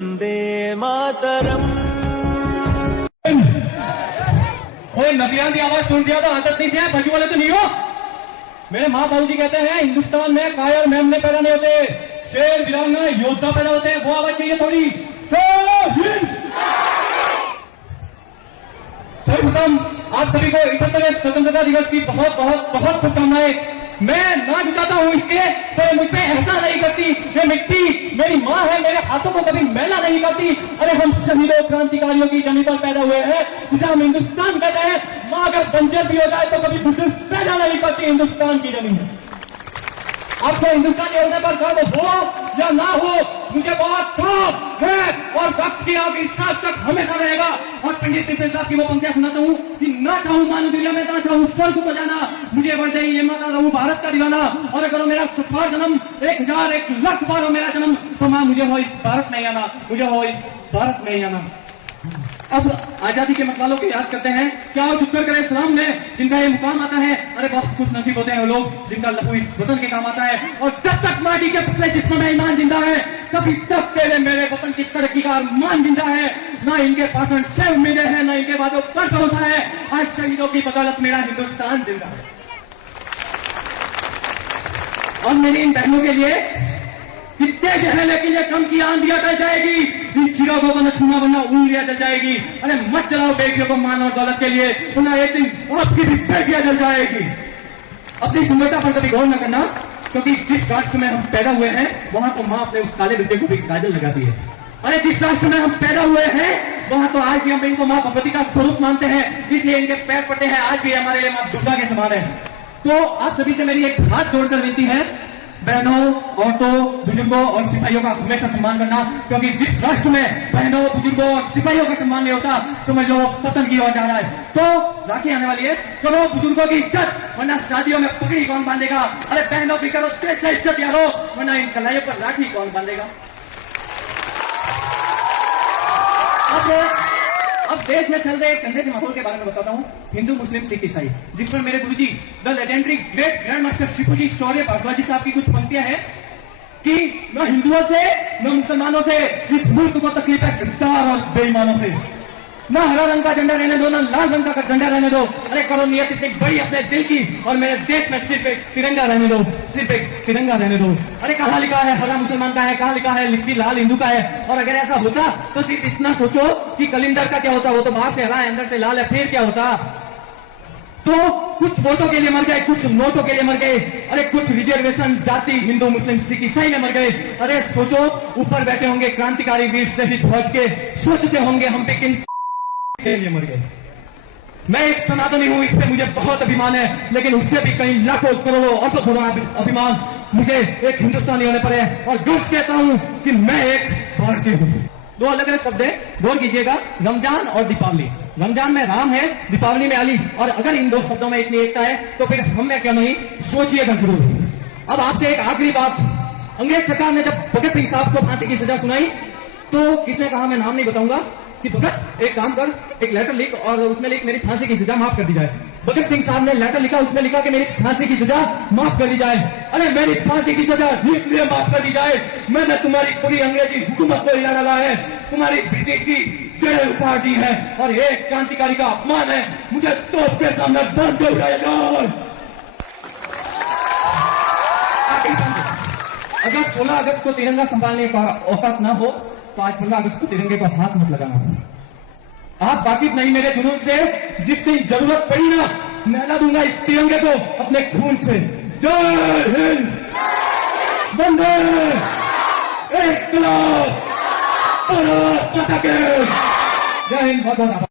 वंदे मातरम। ओए नबियान की आवाज सुन दिया तो आदत नहीं है, बाजू वाले तो नहीं हो। मेरे माँ बाबू जी कहते हैं हिंदुस्तान में कायर मेमने पैदा नहीं होते, शेर वीरांगना योद्धा पैदा होते हैं। वो आवाज चाहिए थोड़ी। सर्वप्रथम आप सभी को 71वें स्वतंत्रता दिवस की बहुत बहुत बहुत शुभकामनाएं। मैं ना जुटाता हूं इसके तो मुझ पे ऐसा नहीं करती। ये मिट्टी मेरी माँ है, मेरे हाथों को कभी मैला नहीं करती। अरे हम शहीदों क्रांतिकारियों की जमीन पर पैदा हुए हैं जिसे हम हिंदुस्तान कहते हैं। माँ अगर बंजर भी हो जाए तो कभी बुजुर्ग पैदा नहीं करती हिंदुस्तान की जमीन। आपको हिंदुस्तानी होने पर गर्व हो या ना हो, मुझे बहुत खौफ है और वक्त की आखिरी सांस तक हमेशा रहेगा। और पंडित मिश्र साहब की वो पंक्तियां सुनाता हूँ कि ना चाहूं मानव दुनिया में, ना चाहूं स्वर्ग को जाना, मुझे वर्दे ये माता रहूं भारत का दीवाना। और अगर मेरा 100 बार जन्म, 1000 1 लाख बार हो मेरा जन्म, तो मां मुझे हो इस भारत में आना, मुझे हो इस भारत में आना। अब आजादी के मतवालों को याद करते हैं, क्या वो चुप करे सलाम में जिनका ये मुकाम आता है। अरे बहुत खुश नसीब होते हैं वो लोग जिनका लहू इस वतन के काम आता है। और जब तक माटी के पुतले जिस्म में ईमान जिंदा है, तभी तक तेरे मेरे वतन की तरक्की का अरमान जिंदा है। ना इनके भाषण से उम्मीदें हैं, ना इनके बातों पर भरोसा है। आज शहीदों की बदौलत मेरा हिंदुस्तान जिंदा है। और मेरी इन बहनों के लिए कितने जहले के लिए कम की आंधियां टल जाएगी, इन चिरागों को न छूना वरना उंगलियां जल जाएगी। अरे मत चलाओ बेटियों को मान और दौलत के लिए, उन्हें एक दिन आपकी भी बेटियां जल जाएगी। अपनी सुंदरता पर कभी गौर न करना, क्योंकि जिस राष्ट्र में हम पैदा हुए हैं वहां तो मां अपने उस काले बच्चे को भी काजल लगाती है। अरे जिस राष्ट्र में हम पैदा हुए हैं वहां तो आज भी हम इनको मां भगवती का स्वरूप मानते हैं, इसलिए इनके पैर पड़ते हैं आज भी हमारे लिए मां दुर्गा के समान है। तो आप सभी से मेरी एक हाथ जोड़कर विनती है, बहनों, औरतों, बुजुर्गों और सिपाहियों का हमेशा सम्मान करना, क्योंकि जिस राष्ट्र में बहनों, बुजुर्गों और सिपाहियों का सम्मान नहीं होता समझ लो पतन की ओर जा रहा है। तो राखी आने वाली है, करो बुजुर्गों की इज्जत वरना शादियों में पगड़ी कौन बांधेगा। अरे बहनों की करो दिल से इज्जत यारो, वरना इन कलाइयों पर राखी कौन बांधेगा। अब देश में चल रहे कंधे से माहौल के बारे में बताता हूं, हिंदू मुस्लिम सिख ईसाई, जिस पर मेरे गुरुजी the legendary great grand master शिपुजी शौर्य भारद्वाजी साहब की कुछ पंक्तियां हैं कि न हिंदुओं से न मुसलमानों से इस मुल्क को तकलीफ है गद्दार और बेईमानों से। न हरा रंग का झंडा रहने दो, न लाल रंग का झंडा रहने दो। अरे करो नियत इतनी बड़ी अपने दिल की और मेरे देश में सिर्फ एक तिरंगा रहने दो, सिर्फ एक तिरंगा रहने दो। अरे कहाँ लिखा है हरा मुसलमान का है, कहाँ लिखा है लिखती लाल हिंदू का है। और अगर ऐसा होता तो सिर्फ इतना सोचो कि कलिंदर का क्या होता, वो तो बाहर से हरा है अंदर से लाल है, फिर क्या होता। तो कुछ वोटों के लिए मर गए, कुछ नोटों के लिए मर गए। अरे कुछ रिजर्वेशन जाति हिंदू मुस्लिम सिख ईसाई में मर गए। अरे सोचो ऊपर बैठे होंगे क्रांतिकारी वीर शहीद फौज के, सोचते होंगे हम पे किन के लिए मर गए। मैं एक सनातनी हूं, इस पे मुझे बहुत अभिमान है, लेकिन उससे भी कई लाखों करोड़ों और तो थोड़ा अभिमान मुझे एक हिंदुस्तानी होने पर है। और गर्व से कहता हूं कि मैं एक भारतीय हूं। दो अलग अलग शब्द है, गौर कीजिएगा, रमजान और दीपावली। रमजान में राम है, दीपावली में अली। और अगर इन दो शब्दों में इतनी एकता है तो फिर हम में क्यों नहीं, सोचिएगा जरूर। अब आपसे एक आखिरी बात, अंग्रेज सरकार ने जब भगत सिंह साहब को फांसी की सजा सुनाई तो किसने कहा, मैं नाम नहीं बताऊंगा, कि भगत एक काम कर, एक लेटर लिख और उसमें लिख मेरी फांसी की सजा माफ कर दी जाए। भगत सिंह साहब ने लेटर लिखा, उसमें लिखा कि मेरी फांसी की सजा माफ कर दी जाए। अरे मेरी फांसी की सजा इसलिए माफ कर दी जाए, मैंने तुम्हारी पूरी अंग्रेजी हुकूमत को हिला डाला है, तुम्हारी ब्रिटिश की जेल उपाड़ दी है और एक क्रांतिकारी का अपमान है, मुझे तोप के सामने बंद हो उड़ाया जाए। अगर 16 अगस्त को तिरंगा संभालने का औकात ना हो तो आज 15 अगस्त को तिरंगे को हाथ मत लगाना। आप वाकिफ नहीं मेरे जुनून से, जिस दिन जरूरत पड़ी ना नहला दूंगा इस तिरंगे को अपने खून से। जय हिंद, वंदे इंकलाब, भारत माता की जय हिंद। बहुत बहुत